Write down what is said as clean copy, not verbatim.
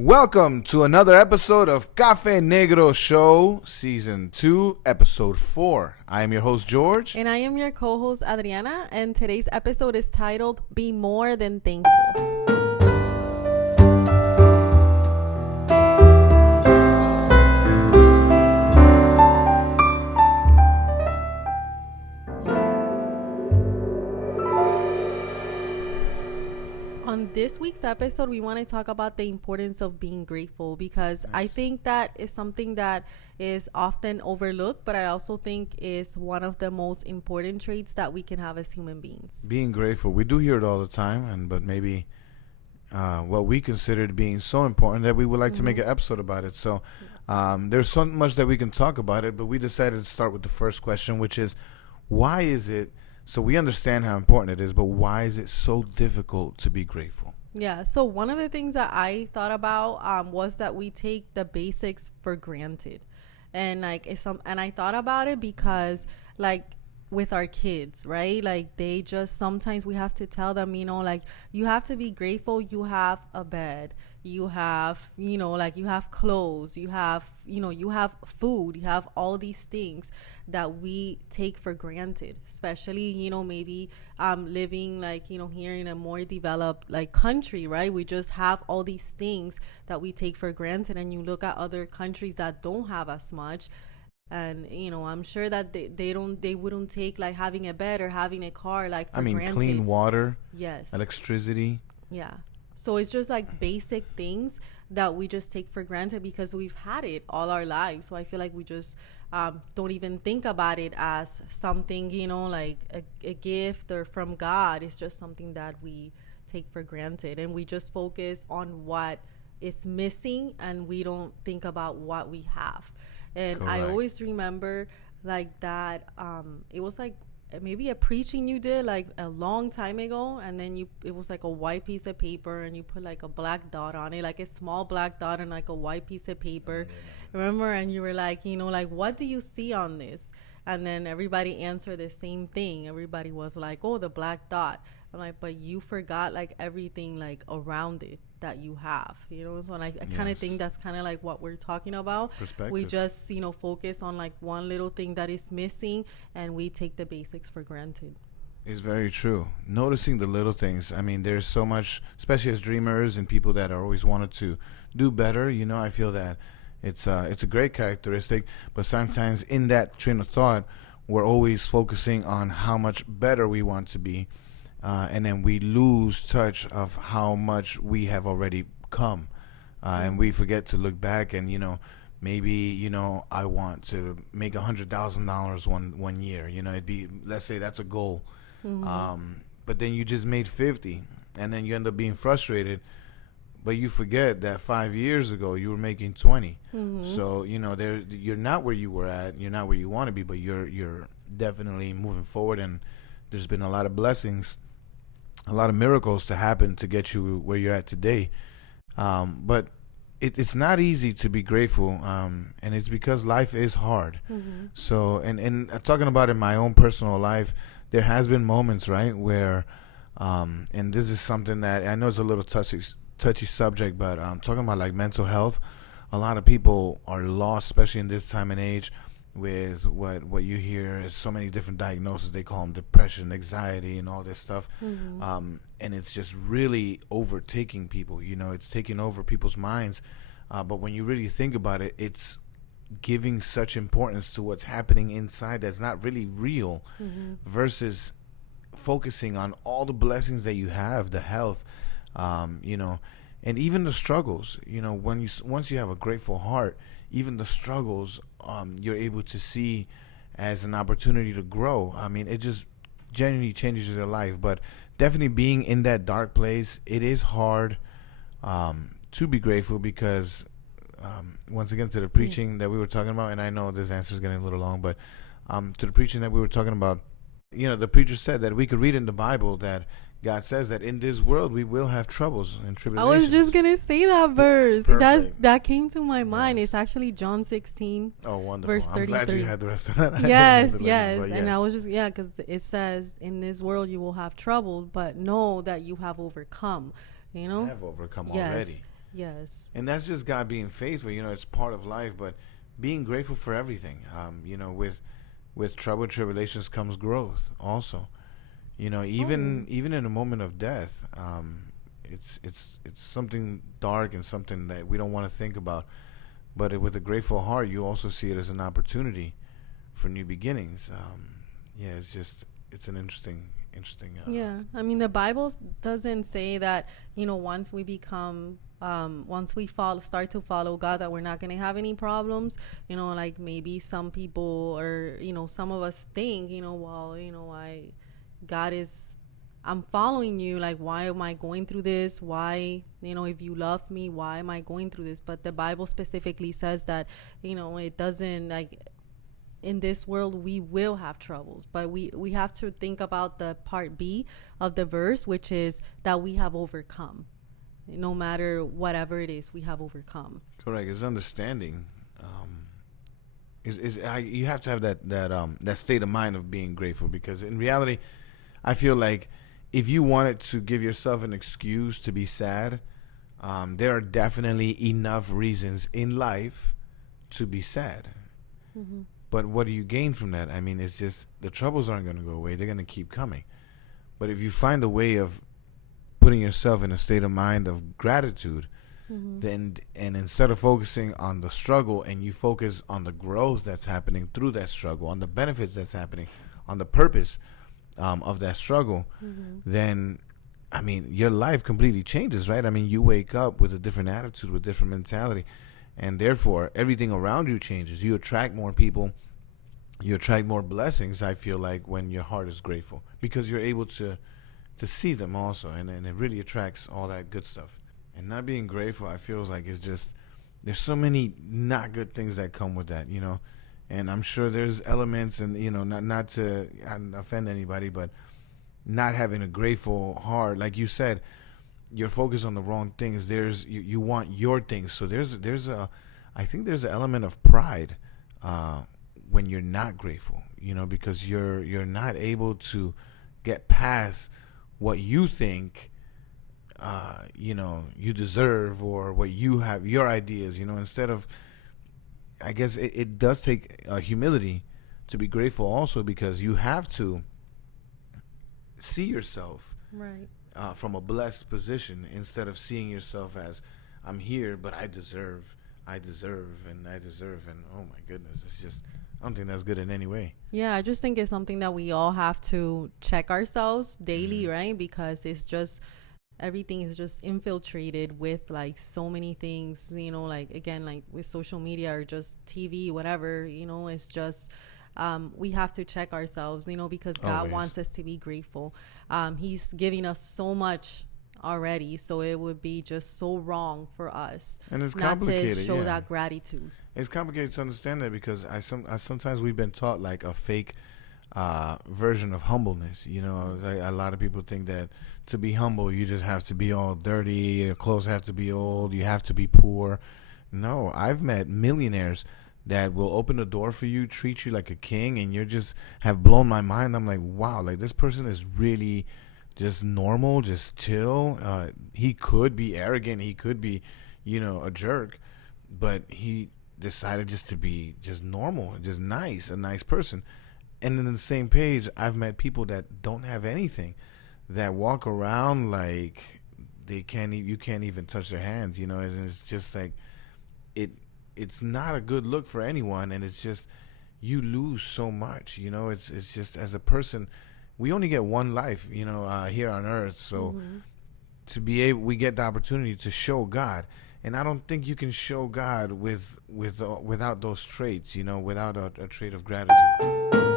Welcome to another episode of Cafe Negro Show, Season 2, Episode 4. I am your host, George. And I am your co-host, Adriana. And today's episode is titled, Be More Than Thankful. On this week's episode, we want to talk about the importance of being grateful because I think that is something that is often overlooked, but I also think is one of the most important traits that we can have as human beings. Being grateful. We do hear it all the time, but maybe what we considered being so important that we would like to make an episode about it. So there's so much that we can talk about it, but we decided to start with the first question, which is, why is it? So we understand how important it is, but why is it so difficult to be grateful? Yeah, so one of the things that I thought about was that we take the basics for granted. And and I thought about it because with our kids, right? Like they just sometimes we have to tell them, you have to be grateful you have a bed, you have, you have clothes, you have, you have food, you have all these things that we take for granted, especially, maybe living here in a more developed country, right? We just have all these things that we take for granted, and you look at other countries that don't have as much. And I'm sure that they wouldn't take having a bed or having a car for granted. Clean water, yes, electricity. Yeah. So it's just basic things that we just take for granted because we've had it all our lives. So I feel like we just don't even think about it as something, like a gift or from God. It's just something that we take for granted, and we just focus on what is missing, and we don't think about what we have. And correct. I always remember that it was maybe a preaching you did a long time ago, and then it was a white piece of paper, and you put a black dot on it, a small black dot and a white piece of paper. Remember? And you were what do you see on this? And then everybody answered the same thing. Everybody was oh, the black dot. I'm but you forgot everything around it that you have, so I kind of think that's kind of what we're talking about. Perspective. We just focus on one little thing that is missing, and we take the basics for granted. It's very true. Noticing the little things. I mean, there's so much, especially as dreamers and people that are always wanted to do better. I feel that it's a great characteristic, but sometimes in that train of thought, we're always focusing on how much better we want to be. And then we lose touch of how much we have already come. And we forget to look back and, maybe, I want to make $100,000 one year. It'd be, let's say that's a goal. But then you just made 50, and then you end up being frustrated. But you forget that 5 years ago you were making 20. So, you're not where you were at. You're not where you want to be, but you're definitely moving forward. And there's been a lot of blessings, a lot of miracles to happen to get you where you're at today. But it's not easy to be grateful. And it's because life is hard. So, and talking about in my own personal life, there has been moments, right, where, and this is something that I know it's a little touchy subject, but talking about mental health, a lot of people are lost, especially in this time and age, with what you hear is so many different diagnoses. They call them depression, anxiety, and all this stuff. And it's just really overtaking people. It's taking over people's minds. But when you really think about it, it's giving such importance to what's happening inside that's not really real, versus focusing on all the blessings that you have, the health, and even the struggles. Once you have a grateful heart, even the struggles, you're able to see as an opportunity to grow. I mean, it just genuinely changes your life. But definitely being in that dark place, it is hard to be grateful because, once again, to the preaching that we were talking about, and I know this answer is getting a little long, but to the preaching that we were talking about, the preacher said that we could read in the Bible that God says that in this world we will have troubles and tribulations. I was just gonna say that verse. That came to my mind. It's actually John 16. Oh, wonderful! Verse 33. I'm glad you had the rest of that. Yes. And I was just because it says in this world you will have trouble, but know that you have overcome. I have overcome already. Yes. And that's just God being faithful. It's part of life, but being grateful for everything. With trouble, tribulations comes growth. Also, Oh, even in a moment of death, it's something dark and something that we don't want to think about. But with a grateful heart, you also see it as an opportunity for new beginnings. Yeah, it's an interesting. yeah. I mean, the Bible doesn't say that, once we become, once we start to follow God, that we're not going to have any problems. Like maybe some people or, some of us think, well, God is, I'm following you. Like, why am I going through this? Why, if you love me, why am I going through this? But the Bible specifically says that, it doesn't, like, in this world we will have troubles, but we have to think about the part B of the verse, which is that we have overcome. No matter whatever it is, we have overcome. Correct. It's understanding. You have to have that state of mind of being grateful, because in reality, I feel like if you wanted to give yourself an excuse to be sad, there are definitely enough reasons in life to be sad. Mm-hmm. But what do you gain from that? I mean, it's just the troubles aren't going to go away. They're going to keep coming. But if you find a way of putting yourself in a state of mind of gratitude, Mm-hmm. then and instead of focusing on the struggle, and you focus on the growth that's happening through that struggle, on the benefits that's happening, on the purpose of that struggle, Mm-hmm. then I mean, your life completely changes, right? I mean, you wake up with a different attitude, with different mentality, and therefore everything around you changes. You attract more people, you attract more blessings. I feel like when your heart is grateful, because you're able to see them also, and it really attracts all that good stuff. And not being grateful, I feel like it's just there's so many not good things that come with that. And I'm sure there's elements, and not to offend anybody, but not having a grateful heart, like you said, you're focused on the wrong things. You want your things, so there's a I think there's an element of pride uh, when you're not grateful, because you're not able to get past what you think you deserve, or what you have, your ideas, instead of, I guess it does take humility to be grateful also, because you have to see yourself Right. from a blessed position, instead of seeing yourself as, I'm here, but I deserve, and oh my goodness, it's just, I don't think that's good in any way. Yeah, I just think it's something that we all have to check ourselves daily, Mm-hmm. right? Because it's just everything is just infiltrated with like so many things, like again, like with social media or just TV, whatever, it's just we have to check ourselves, because God Always. wants us to be grateful. He's giving us so much already, so it would be just so wrong for us And it's not to complicated, show yeah. that gratitude. It's complicated to understand that, because I sometimes we've been taught like a fake version of humbleness. Like a lot of people think that to be humble, you just have to be all dirty, your clothes have to be old, you have to be poor. No, I've met millionaires that will open the door for you, treat you like a king, and you're just have blown my mind. I'm like, wow, like this person is really just normal, just chill. He could be arrogant, he could be, a jerk, but he decided just to be just normal, just nice, a nice person. And then in the same page, I've met people that don't have anything, that walk around like they can't. You can't even touch their hands. And it's just like it. It's not a good look for anyone, and it's just you lose so much. It's just, as a person, we only get one life. Here on Earth, so Mm-hmm. to be able, we get the opportunity to show God. And I don't think you can show God without those traits, without a trait of gratitude.